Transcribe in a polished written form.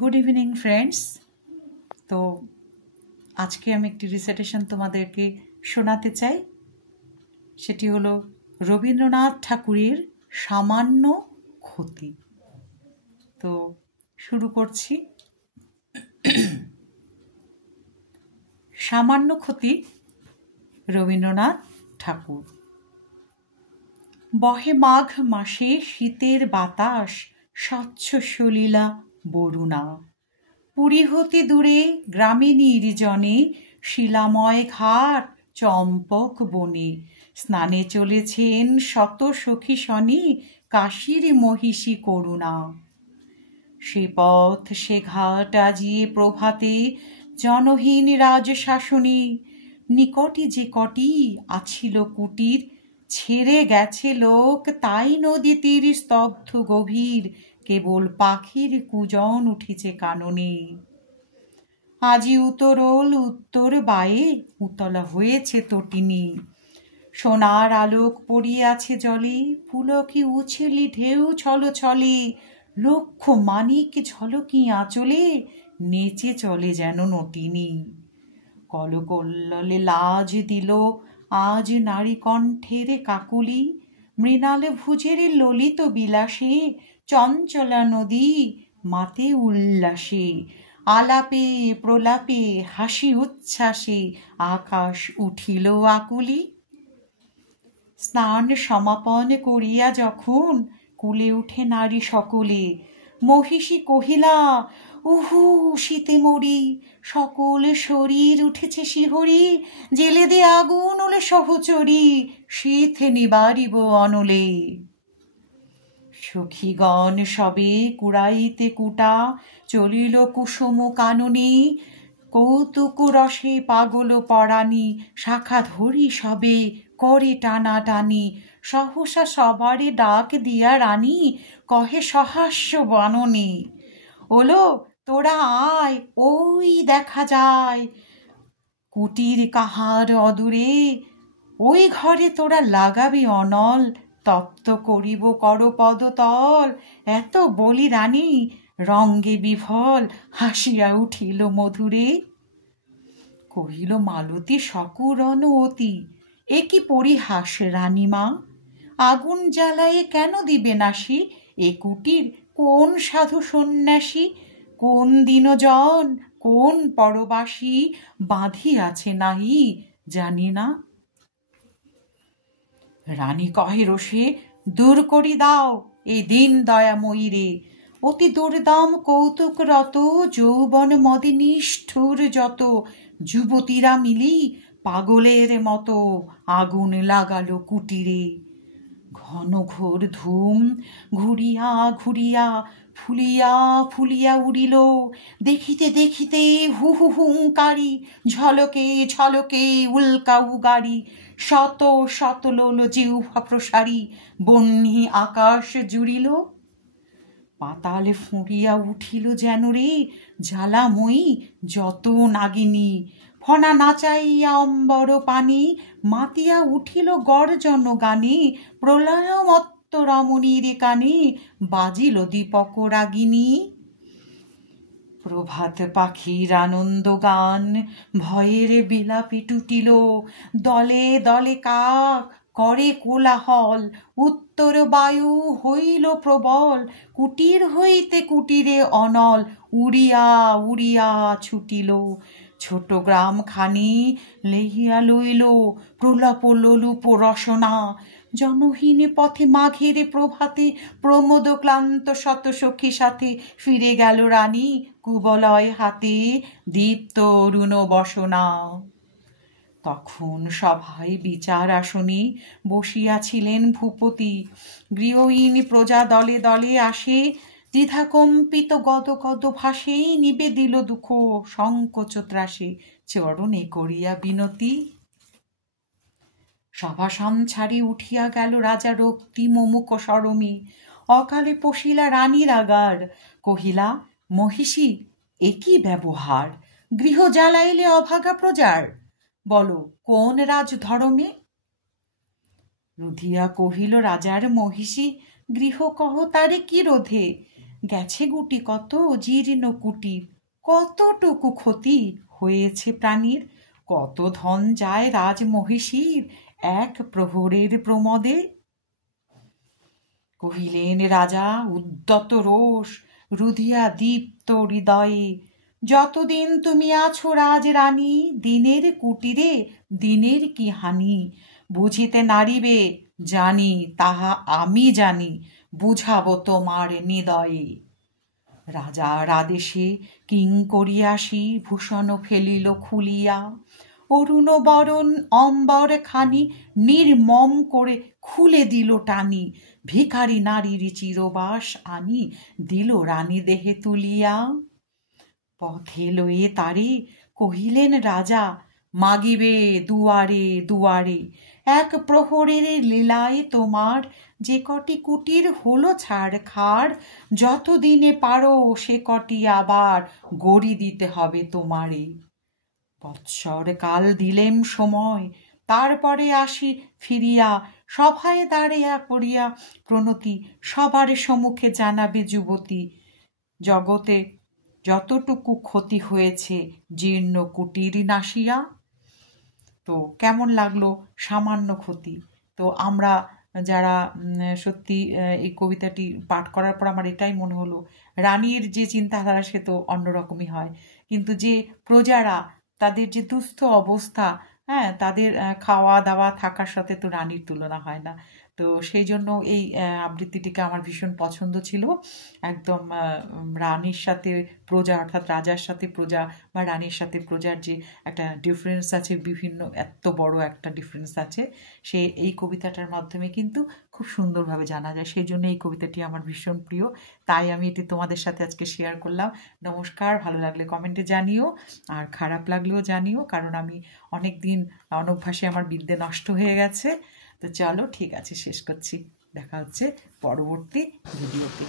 Good evening friends. তো আজকে আমি একটি রিসাইটেশন তোমাদেরকে শোনাতে চাই। সেটি হলো রবীন্দ্রনাথ ঠাকুরের সামান্য ক্ষতি। তো শুরু করছি। সামান্য ক্ষতি, রবীন্দ্রনাথ ঠাকুর। বহে মাঘ মাসে শীতের বাতাস, স্বচ্ছ সলিলা বরুণা। পুরী হতে দূরে গ্রামে নির্জনে, শিলাময় ঘাট চম্পক বনে, স্নানে চলেছেন শত সখী শনে, কাশীর মহিষী করুণা। সে পথ সে ঘাট আজিয়ে প্রভাতে, জনহীন রাজশাসনে, নিকটে যে কটি আছিল কুটির, ছেড়ে গেছে লোক তাই নদী তীর স্তব্ধ গভীর, কেবল পাখির কুজন উঠিছে কাননে। আজি উতরোল উত্তর বায়ে, উতলা হয়েছে তটিনী, সোনার আলোক পড়িয়াছে জলে, পুলকে উছেলি ঢেউ ছল ছলে, লক্ষ মানিক ঝলকি আঁচলে, নেচে চলে যেন নটিনী। কলকল্ললে লাজ দিল আজ নারী কণ্ঠের কাকুলি, মৃণাল ভুজের ললিত বিলাসে, চঞ্চলা নদী মাতে উল্লাসে, আলাপে প্রলাপে হাসি উচ্ছ্বাসে, আকাশ উঠিল আকুলি। স্নান সমাপন করিয়া যখন কুলে উঠে নারী সকলে, মহিষী কহিলা উহু শীতে মরি, সকল শরীর উঠেছে শিহরি, জেলে দে আগুন ওলে সহচরী, শীত নিবারিব অনলে। সখীগণ সবে কুড়াইতে কুটা, চলিল কুসুম কাননে, কৌতুক রসে পাগল পরাণী, শাখা ধরি সবে করে টানা টানি, সহসা সবারে ডাক দিয়া রানী, কহে সহাস্য বাননে, ওলো তোরা আয়, ওই দেখা যায় কুটির কাহার অদূরে, ওই ঘরে তোরা লাগাবি অনল, তপ্ত করিব কর পদতল। এত বলি রানী রঙ্গে বিফল, হাসিয়া উঠিল মধুরে। কহিল মালতী সকুরন অতি, এ কি পরিহাস রানীমা, আগুন জ্বালায়ে কেন দিবে নাশি, এ কুটির কোন সাধু সন্ন্যাসী, কোন দীনজন কোন পরবাসী, বাঁধিয়াছে নাহি জানি না। রানী কহে রোষে দূর করি দাও এই দিন দয়াময়ী রে, অতি দুর্দাম কৌতুকরত যৌবন মদে নিষ্ঠুর যত, যুবতীরা মিলি পাগলের মতো আগুন লাগালো কুটিরে। ঘন ঘোর ধূম ঘুরিয়া ঘুরিয়া ফুলিয়া ফুলিয়া উড়িল, দেখিতে দেখিতে হু হু হুঙ্কারি, ঝলকে ঝলকে উল্কা উগারি, শত শত লোল জিহ্বা প্রসারী, বহ্নি আকাশ জুড়িল। পাতাল ফুঁড়িয়া উঠিল যেন রে জ্বালাময়ী যত নাগিনী, ফনা নাচাইয়া অম্বর পানি, মাতিয়া উঠিল গর্জন গানে, প্রলয়মত্ত রমণীর কানে, বাজিল দীপক রাগিনী। প্রভাত পাখির আনন্দ গান ভয়ের বিলাপে টুটিল, দলে দলে কাক করে কোলাহল, উত্তর বায়ু হইল প্রবল, কুটির হইতে কুটিরে অনল, উড়িয়া উড়িয়া ছুটিল। ছোট গ্রাম খানি লইয়া লইল প্রলাপ লোলুপ রসনা, জনহীন পথে মাঘের প্রভাতে, প্রমোদ ক্লান্ত শত সখী সাথে, ফিরে গেল রানী কুবলয় হাতে, দীপ্ত অরুণ বসনা। তখন সভায় বিচার আসনে বসিয়াছিলেন ভূপতি, গৃহহীন প্রজা দলে দলে আসে, দ্বিধাকম্পিত গদ গদ ভাসে, নিবেদিল দুঃখ সংকোচ ত্রাসে, চরণে করিয়া বিনতি। সভাসন ছাড়ি উঠিয়া গেল রাজা রক্তি মুখ সরমে, অকালে পশিলা রানীর আগার, কহিলা মহিষী এ কি ব্যবহার, গৃহ জ্বালাইলে অভাগা প্রজার, বলো কোন রাজ ধরমে। রুধিয়া কহিল রাজার মহিষী, গৃহ কহ তারে কি রোধে, গেছে গুটি কত জীর্ণ কুটির, কতটুকু ক্ষতি হয়েছে প্রাণীর, কত ধন যায় রাজমহিষীর এক প্রহরের প্রমদে। কহিলেন রাজা উদ্যত রোষ রুধিয়া দীপ্ত হৃদয়ে, যতদিন তুমি আছো রাজরানী, দিনের কুটিরে দিনের কি হানি, বুঝিতে নারিবে জানি, তাহা আমি জানি, বুঝাবো তোমার নিদয়ে। রাজার আদেশে কিঙ্করিয়াসি ভূষণ ফেলিল খুলিয়া, অরুণ বরণ অম্বর খানি নির্মম করে খুলে দিল টানি, ভিখারি নারীর চিরবাস আনি দিল রানী দেহে তুলিয়া। পথে লয়ে তারে কহিলেন রাজা, মাগিবে দুয়ারে দুয়ারে, এক প্রহরের লীলায় তোমার যে কটি কুটির হলো ছাড়খাড়, যত দিনে পারো সে কটি আবার গড়ি দিতে হবে তোমারে। বৎসর কাল দিলেম সময়, তারপরে আসি ফিরিয়া, সভায় দাঁড়িয়া করিয়া প্রণতি সবার সম্মুখে জানাবে যুবতী, জগতে যতটুকু ক্ষতি হয়েছে জীর্ণ কুটির নাসিয়া। তো কেমন লাগলো সামান্য ক্ষতি। তো আমরা যারা সত্যি এই কবিতাটি পাঠ করার পর আমার এটাই মনে হলো, রানীর যে চিন্তাধারা সে তো অন্যরকমই হয়, কিন্তু যে প্রজারা তাদের যে দুস্থ অবস্থা, হ্যাঁ, তাদের খাওয়া দাওয়া থাকার সাথে তো রানীর তুলনা হয় না। তো সেই জন্য এই আবৃত্তিটিকে আমার ভীষণ পছন্দ ছিল। একদম রানীর সাথে প্রজা, অর্থাৎ রাজার সাথে প্রজা বা রানীর সাথে প্রজার যে একটা ডিফারেন্স আছে, বিভিন্ন এত বড় একটা ডিফারেন্স আছে, সে এই কবিতাটার মাধ্যমে কিন্তু খুব সুন্দরভাবে জানা যায়। সেই জন্য এই কবিতাটি আমার ভীষণ প্রিয়, তাই আমি এটি তোমাদের সাথে আজকে শেয়ার করলাম। নমস্কার, ভালো লাগলে কমেন্টে জানিও, আর খারাপ লাগলেও জানিও, কারণ আমি অনেক দিন অনভ্যাসে আমার বিদ্যে নষ্ট হয়ে গেছে। তো চলো, ঠিক আছে, শেষ করছি। দেখা হচ্ছে পরবর্তী ভিডিওতে।